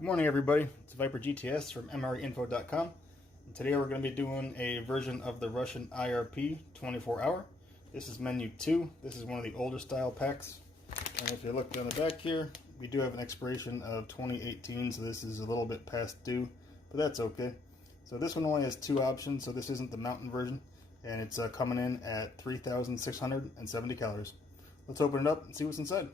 Good morning, everybody. It's Vipergts from MRinfo.com. And today we're going to be doing a version of the Russian IRP 24-hour. This is menu 2. This is one of the older style packs. And if you look down the back here, we do have an expiration of 2018, so this is a little bit past due, but that's okay. So this one only has 2 options, so this isn't the mountain version, and it's coming in at 3,670 calories. Let's open it up and see what's inside.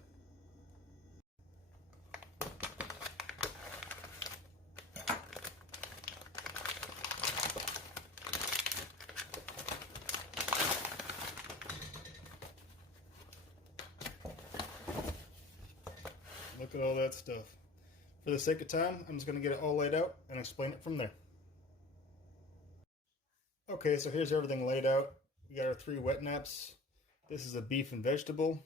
Look at all that stuff. For the sake of time, I'm just going to get it all laid out and explain it from there. Okay, so here's everything laid out. We got our 3 wet naps. This is a beef and vegetable.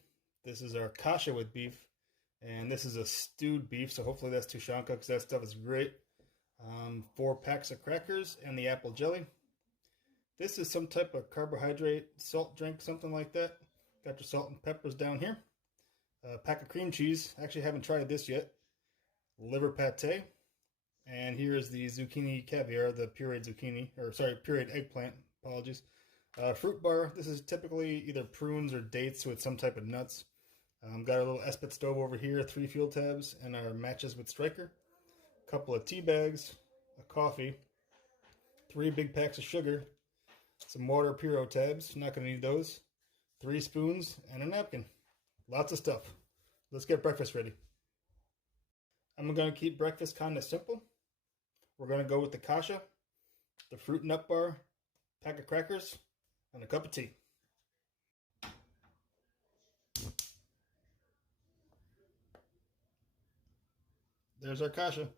This is our kasha with beef. And this is a stewed beef, so hopefully that's tushanka because that stuff is great. 4 packs of crackers and the apple jelly. This is some type of carbohydrate salt drink, something like that. Got your salt and peppers down here. A pack of cream cheese. Actually haven't tried this yet. Liver pate. And here's the zucchini caviar, the pureed zucchini, or sorry, pureed eggplant, apologies. Fruit bar. This is typically either prunes or dates with some type of nuts. Got a little Espet stove over here, 3 fuel tabs, and our matches with Striker. A couple of tea bags, a coffee, 3 big packs of sugar, some water Puro tabs, not going to need those, 3 spoons, and a napkin. Lots of stuff. Let's get breakfast ready. I'm going to keep breakfast kind of simple. We're going to go with the kasha, the fruit nut bar, pack of crackers, and a cup of tea. There's our kasha.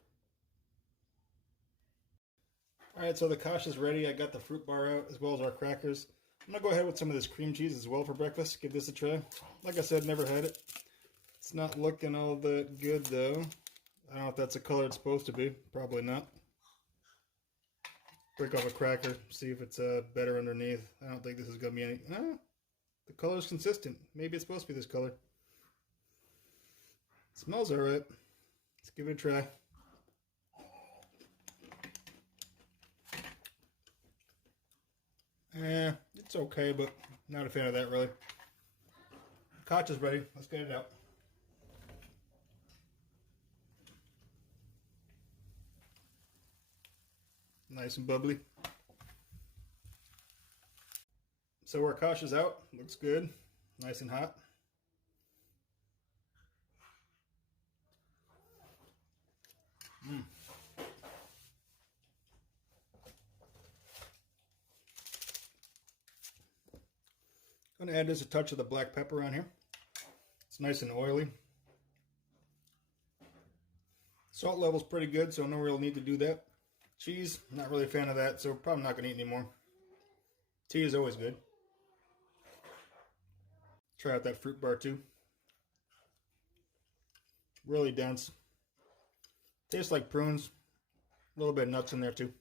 Alright, so the kasha is ready. I got the fruit bar out as well as our crackers. I'm going to go ahead with some of this cream cheese as well for breakfast. Give this a try. Like I said, never had it. It's not looking all that good though. I don't know if that's the color it's supposed to be. Probably not. Break off a cracker, see if it's better underneath. I don't think this is going to be any... the color is consistent. Maybe it's supposed to be this color. It smells alright. Let's give it a try. It's okay, but not a fan of that really. Kasha's ready. Let's get it out. Nice and bubbly. So our kasha's out. Looks good. Nice and hot. I'm going to add just a touch of the black pepper on here. It's nice and oily. Salt level's pretty good, so no real need to do that. Cheese, not really a fan of that, so probably not going to eat anymore. Tea is always good. Try out that fruit bar too. Really dense. Tastes like prunes. A little bit of nuts in there too.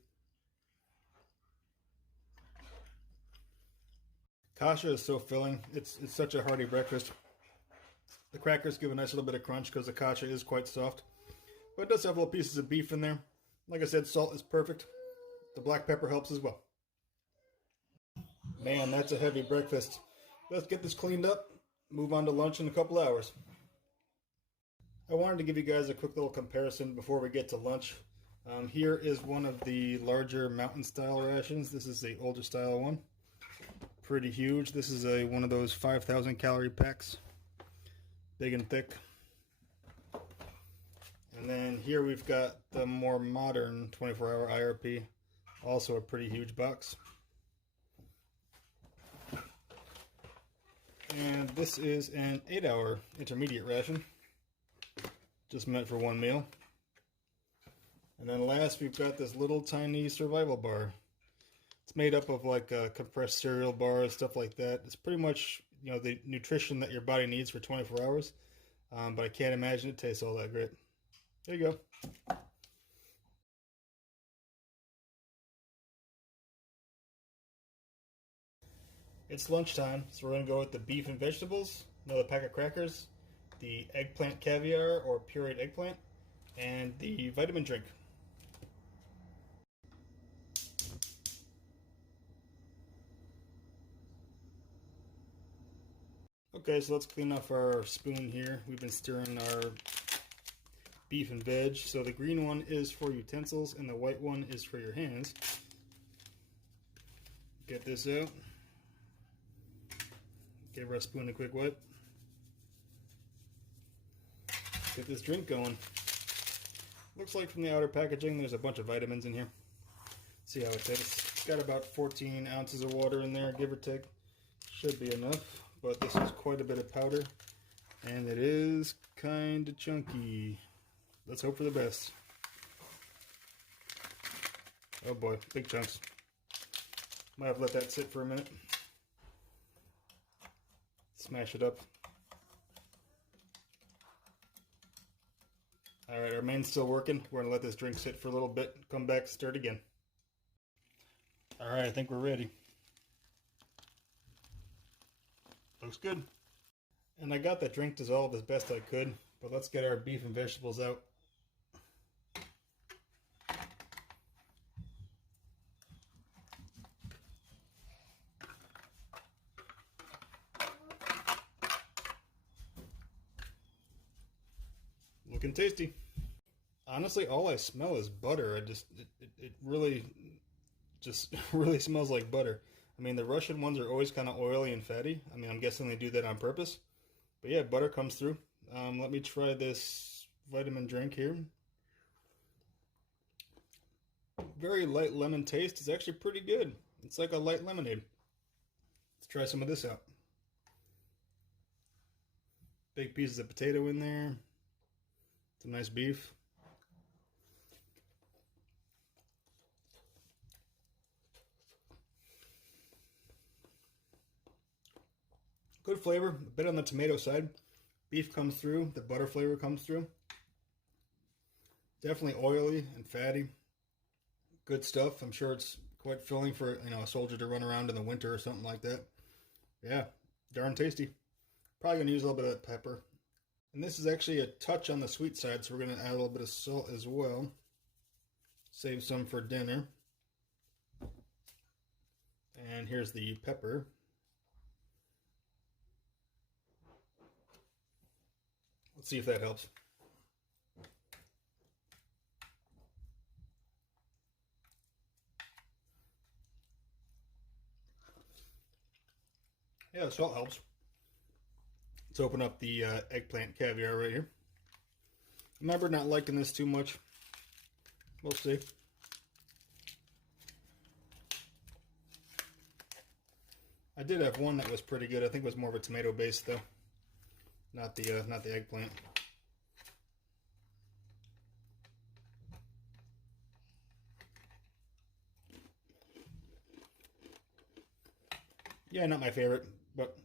Kasha is so filling. It's such a hearty breakfast. The crackers give a nice little bit of crunch because the kasha is quite soft. But it does have little pieces of beef in there. Like I said, salt is perfect. The black pepper helps as well. Man, that's a heavy breakfast. Let's get this cleaned up. Move on to lunch in a couple hours. I wanted to give you guys a quick little comparison before we get to lunch. Here is one of the larger mountain style rations. This is the older style one. Pretty huge. This is one of those 5,000 calorie packs. Big and thick. And then here we've got the more modern 24-hour IRP. Also a pretty huge box. And this is an 8-hour intermediate ration. Just meant for one meal. And then last we've got this little tiny survival bar. It's made up of like compressed cereal bars, stuff like that. It's pretty much, you know, the nutrition that your body needs for 24 hours. But I can't imagine it tastes all that great. There you go. It's lunchtime, so we're going to go with the beef and vegetables, another pack of crackers, the eggplant caviar or pureed eggplant, and the vitamin drink. Okay, so let's clean off our spoon here. We've been stirring our beef and veg. So the green one is for utensils and the white one is for your hands. Get this out. Give our spoon a quick wipe. Get this drink going. Looks like from the outer packaging there's a bunch of vitamins in here. See how it tastes. It's got about 14 ounces of water in there, give or take. Should be enough, but this is quite a bit of powder, and it is kind of chunky. Let's hope for the best. Oh boy, big chunks. Might have to let that sit for a minute. Smash it up. Alright, our main's still working. We're going to let this drink sit for a little bit, come back, stir it again. Alright, I think we're ready. Looks good. And I got that drink dissolved as best I could, but let's get our beef and vegetables out. Looking tasty. Honestly, all I smell is butter. It really just really smells like butter. I mean, the Russian ones are always kind of oily and fatty. I mean, I'm guessing they do that on purpose. But yeah, butter comes through. Let me try this vitamin drink here. Very light lemon taste. It's actually pretty good. It's like a light lemonade. Let's try some of this out. Big pieces of potato in there. Some nice beef. Good flavor, a bit on the tomato side. Beef comes through, the butter flavor comes through. Definitely oily and fatty. Good stuff. I'm sure it's quite filling for, you know, a soldier to run around in the winter or something like that. Yeah, darn tasty. Probably gonna use a little bit of pepper. And this is actually a touch on the sweet side, so we're gonna add a little bit of salt as well. Save some for dinner. And here's the pepper. Let's see if that helps. Yeah, the salt helps. Let's open up the eggplant caviar right here. Remember, not liking this too much. We'll see. I did have one that was pretty good. I think it was more of a tomato base though, not the eggplant. Yeah, not my favorite, but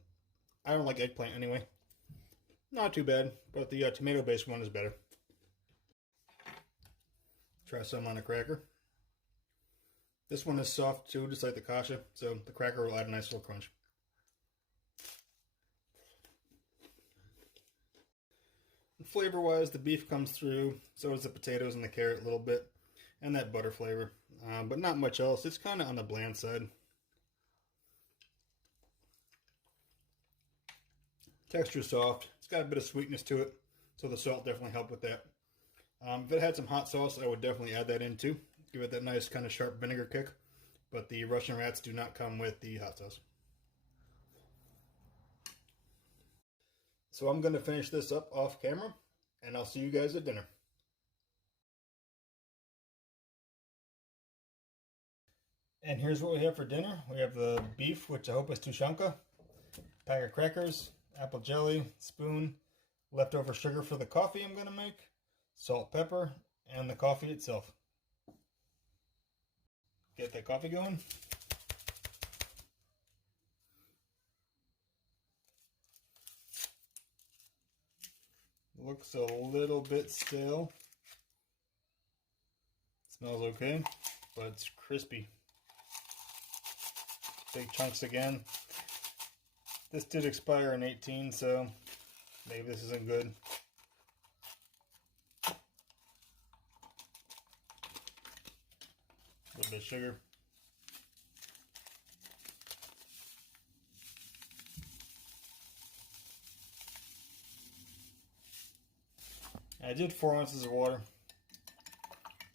I don't like eggplant anyway. Not too bad, but the tomato-based one is better. Try some on a cracker. This one is soft too, just like the kasha, so the cracker will add a nice little crunch. Flavor-wise, the beef comes through, so does the potatoes and the carrot a little bit, and that butter flavor, but not much else. It's kind of on the bland side. Texture soft. It's got a bit of sweetness to it, so the salt definitely helped with that. If it had some hot sauce, I would definitely add that in too. Give it that nice kind of sharp vinegar kick, but the Russian rats do not come with the hot sauce. So I'm going to finish this up off camera, and I'll see you guys at dinner. And here's what we have for dinner. We have the beef, which I hope is tushonka, pack of crackers, apple jelly, spoon, leftover sugar for the coffee I'm going to make, salt, pepper, and the coffee itself. Get that coffee going. Looks a little bit stale. Smells okay, but it's crispy. Big chunks again. This did expire in 18, so maybe this isn't good. A bit of sugar. I did 4 ounces of water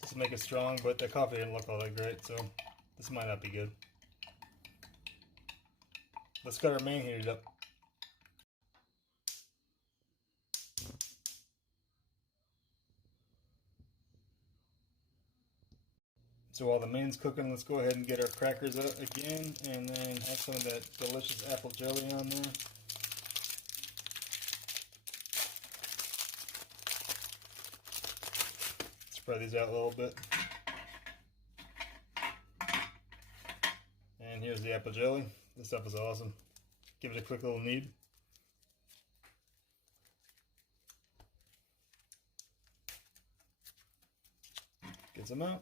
just to make it strong, but the coffee didn't look all that great, so this might not be good. Let's get our main heated up. So while the main's cooking, let's go ahead and get our crackers out again, and then have some of that delicious apple jelly on there. Spread these out a little bit. And here's the apple jelly. This stuff is awesome. Give it a quick little knead. Get some out.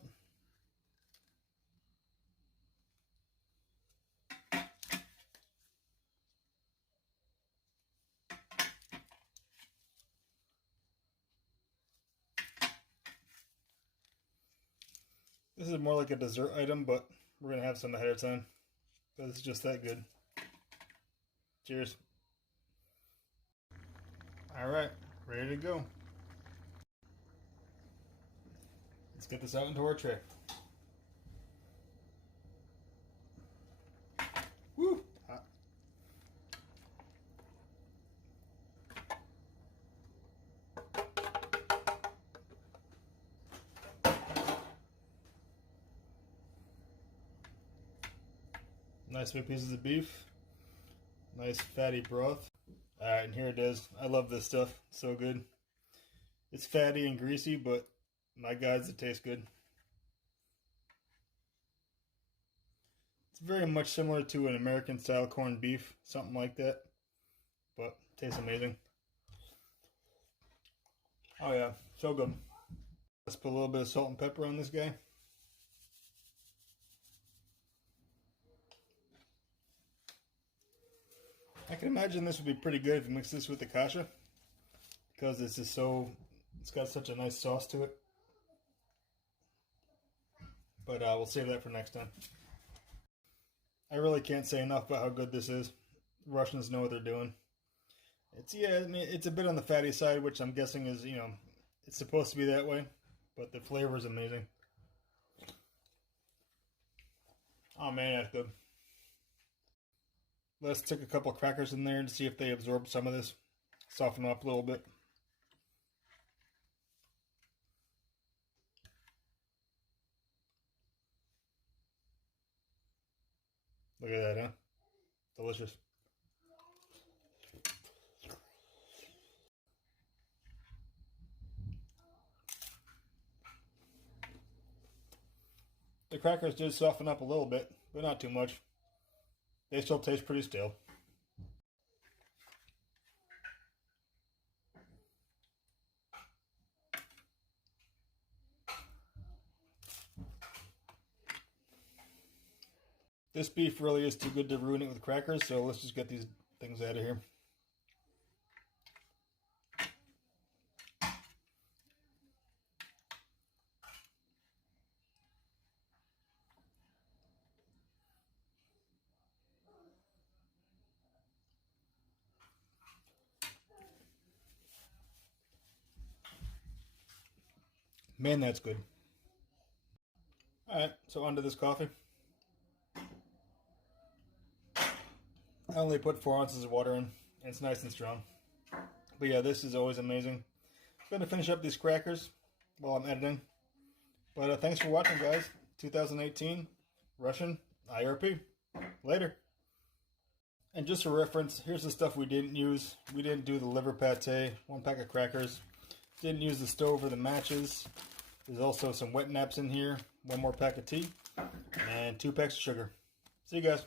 This is more like a dessert item, but we're going to have some ahead of time. But it's just that good. Cheers. Alright, ready to go. Let's get this out into our tray. Woo! Hot. Nice big pieces of beef. Nice fatty broth. Alright, and here it is. I love this stuff. It's so good. It's fatty and greasy, but my God, it tastes good. It's very much similar to an American style corned beef, something like that, but tastes amazing. Oh yeah, so good. Let's put a little bit of salt and pepper on this guy. I can imagine this would be pretty good if you mix this with the kasha, because this is so, it's got such a nice sauce to it. But we'll save that for next time. I really can't say enough about how good this is. The Russians know what they're doing. It's, yeah, I mean, it's a bit on the fatty side, which I'm guessing is, you know, it's supposed to be that way, but the flavor is amazing. Oh man, that's good. Let's stick a couple of crackers in there to see if they absorb some of this. Soften them up a little bit. Look at that, huh? Delicious. The crackers did soften up a little bit, but not too much. They still taste pretty stale. This beef really is too good to ruin it with crackers, so let's just get these things out of here. Man, that's good. Alright, so onto this coffee. I only put 4 ounces of water in, and it's nice and strong. But yeah, this is always amazing. I'm going to finish up these crackers while I'm editing. But thanks for watching, guys. 2018 Russian IRP. Later. And just for reference, here's the stuff we didn't use. We didn't do the liver pate, 1 pack of crackers. Didn't use the stove or the matches. There's also some wet naps in here, 1 more pack of tea, and 2 packs of sugar. See you guys.